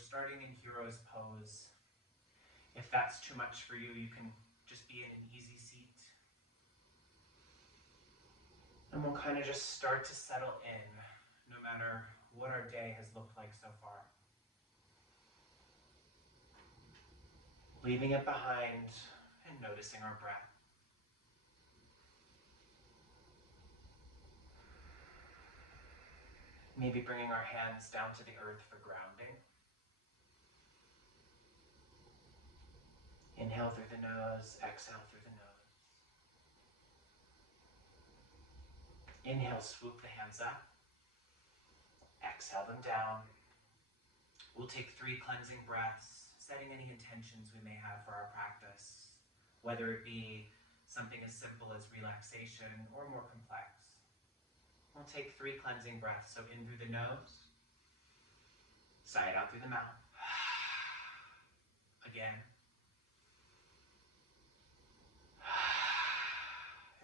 starting in hero's pose. If that's too much for you, you can just be in an easy seat. And we'll kind of just start to settle in, no matter what our day has looked like so far. Leaving it behind and noticing our breath. Maybe bringing our hands down to the earth for grounding. Inhale through the nose, exhale through the nose. Inhale, swoop the hands up. Exhale them down. We'll take 3 cleansing breaths, setting any intentions we may have for our practice, whether it be something as simple as relaxation or more complex. We'll take 3 cleansing breaths. So in through the nose, sigh it out through the mouth. Again.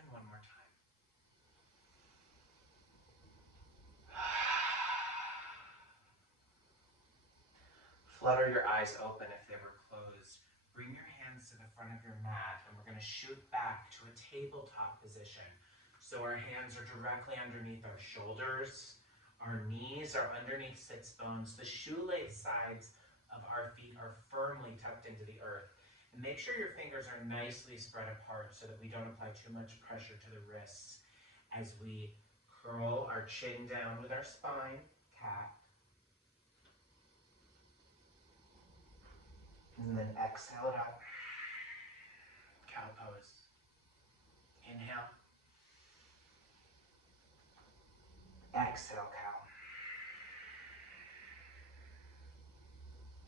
And one more time. Flutter your eyes open if they were closed. Bring your hands to the front of your mat, and we're going to shoot back to a tabletop position. So our hands are directly underneath our shoulders. Our knees are underneath sits bones. The shoelace sides of our feet are firmly tucked into the earth. And make sure your fingers are nicely spread apart so that we don't apply too much pressure to the wrists as we curl our chin down with our spine, cat. And then exhale it out. Cow pose. Inhale. Exhale, cow.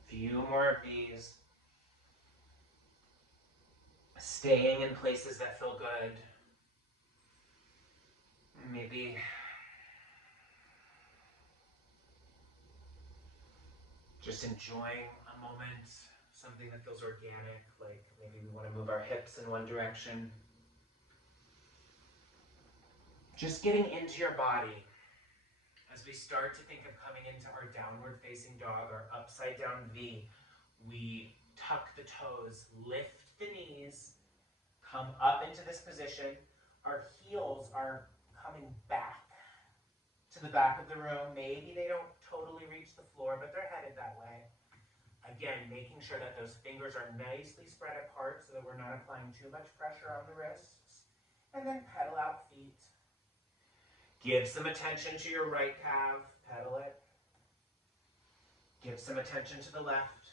Few more of these. Staying in places that feel good. Maybe just enjoying a moment, something that feels organic, like maybe we want to move our hips in one direction. Just getting into your body. As we start to think of coming into our downward facing dog, our upside down V, we tuck the toes, lift the knees, come up into this position. Our heels are coming back to the back of the room. Maybe they don't totally reach the floor, but they're headed that way. Again, making sure that those fingers are nicely spread apart so that we're not applying too much pressure on the wrists. And then pedal out feet. Give some attention to your right calf, pedal it. Give some attention to the left.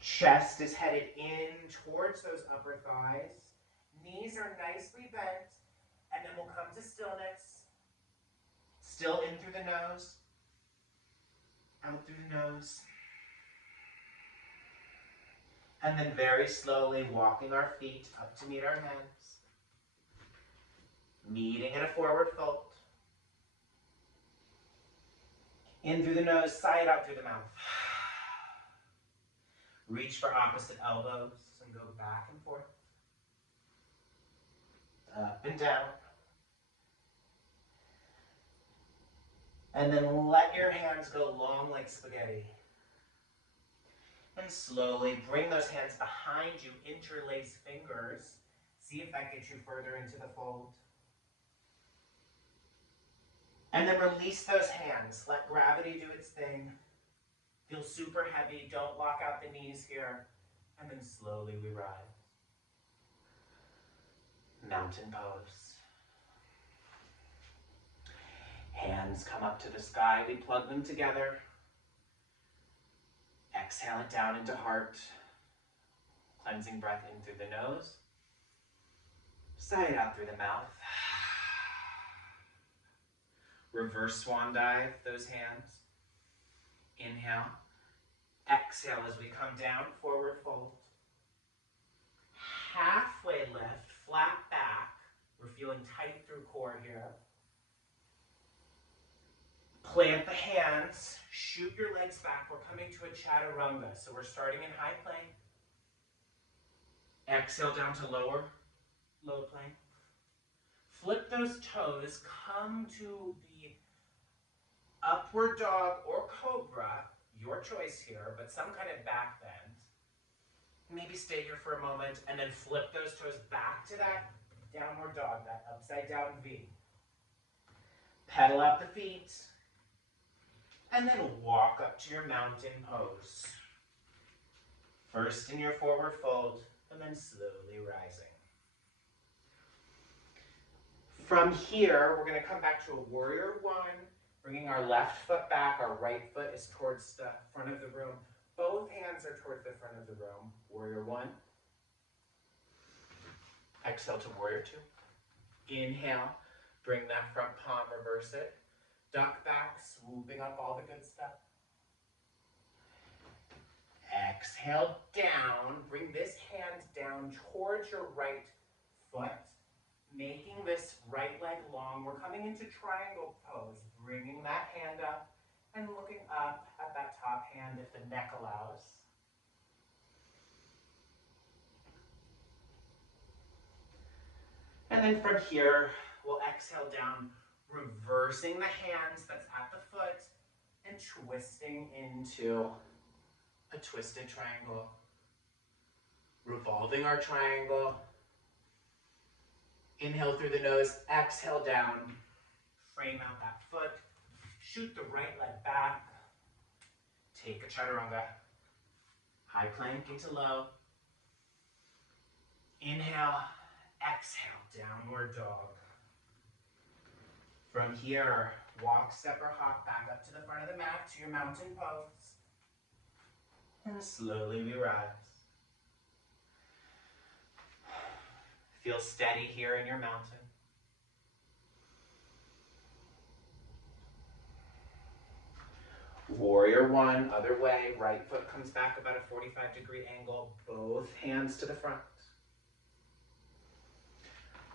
Chest is headed in towards those upper thighs. Knees are nicely bent, and then we'll come to stillness. Still in through the nose, out through the nose. And then very slowly walking our feet up to meet our hands. Meeting in a forward fold. In through the nose, sigh it out through the mouth. Reach for opposite elbows and go back and forth. Up and down. And then let your hands go long like spaghetti. And slowly bring those hands behind you, interlace fingers. See if that gets you further into the fold. And then release those hands. Let gravity do its thing. Feel super heavy. Don't lock out the knees here. And then slowly we rise. Mountain pose. Hands come up to the sky. We plug them together. Exhale it down into heart. Cleansing breath in through the nose. Sigh it out through the mouth. Reverse swan dive, those hands. Inhale. Exhale as we come down, forward fold. Halfway lift, flat back. We're feeling tight through core here. Plant the hands, shoot your legs back. We're coming to a Chaturanga. So we're starting in high plank. Exhale down to low plank. Flip those toes, come to the upward dog or cobra, your choice here, but some kind of back bend. Maybe stay here for a moment and then flip those toes back to that downward dog, that upside down V. Pedal out the feet and then walk up to your mountain pose. First in your forward fold and then slowly rising. From here, we're going to come back to a warrior one, bringing our left foot back, our right foot is towards the front of the room. Both hands are towards the front of the room. Warrior one. Exhale to warrior two. Inhale, bring that front palm, reverse it. Duck back, swooping up all the good stuff. Exhale down, bring this hand down towards your right foot, making this right leg long. We're coming into triangle pose, bringing that hand up and looking up at that top hand if the neck allows. And then from here, we'll exhale down, reversing the hands that's at the foot and twisting into a twisted triangle. Revolving our triangle. Inhale through the nose, exhale down. Frame out that foot. Shoot the right leg back. Take a chaturanga. High plank into low. Inhale, exhale, downward dog. From here, walk, step, or hop back up to the front of the mat to your mountain pose. And slowly we rise. Feel steady here in your mountain. Warrior one, other way. Right foot comes back about a 45-degree angle. Both hands to the front.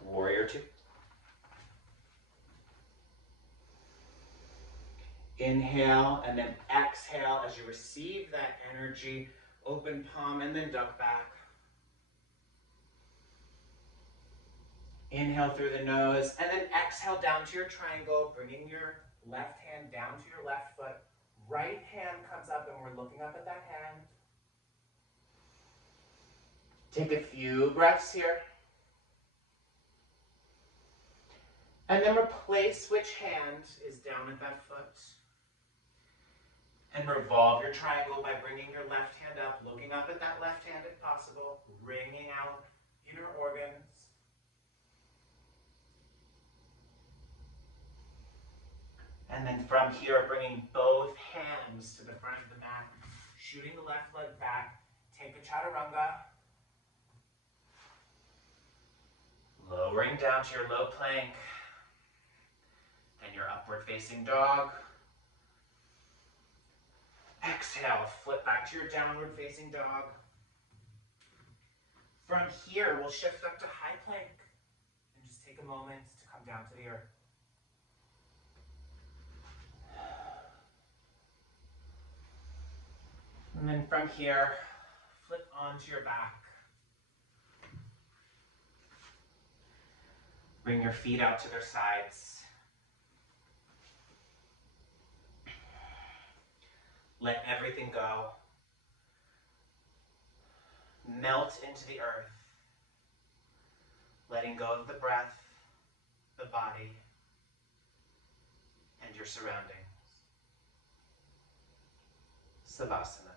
Warrior two. Inhale and then exhale as you receive that energy. Open palm and then duck back. Inhale through the nose and then exhale down to your triangle, bringing your left hand down to your left foot. Right hand comes up and we're looking up at that hand. Take a few breaths here. And then replace which hand is down at that foot. And revolve your triangle by bringing your left hand up, looking up at that left hand if possible, wringing out inner organs. And then from here, bringing both hands to the front of the mat, shooting the left leg back. Take a chaturanga. Lowering down to your low plank. Then your upward facing dog. Exhale, flip back to your downward facing dog. From here, we'll shift up to high plank and just take a moment to come down to the earth. And then from here, flip onto your back. Bring your feet out to their sides. Let everything go. Melt into the earth. Letting go of the breath, the body, and your surroundings. Savasana.